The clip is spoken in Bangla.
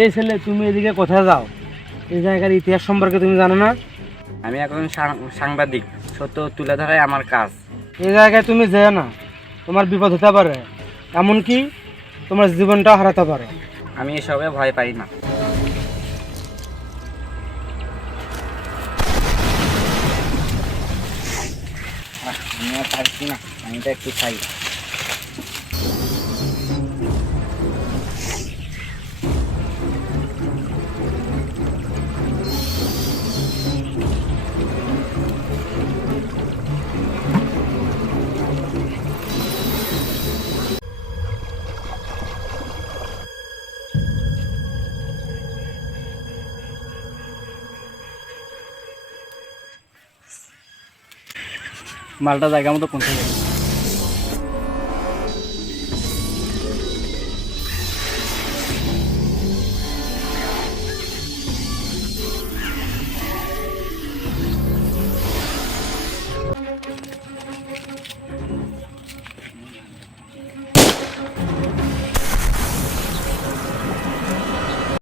এই ছেলে, তুমি এদিকে কোথায় যাও? এই জায়গার ইতিহাস সম্পর্কে তুমি জানো না? আমি এখন সাংবাদিক, সত্য তুলে ধরাই আমার কাজ। এই জায়গায় তুমি যেও না, তোমার বিপদ হতে পারে, এমনকি তোমার জীবনটাও হারাতে পারে। আমি এসবে ভয় পাই না। আমি আর পারছি না, আমি তো একটু খাই। মালটা জায়গা মতো পৌঁছে গেছে।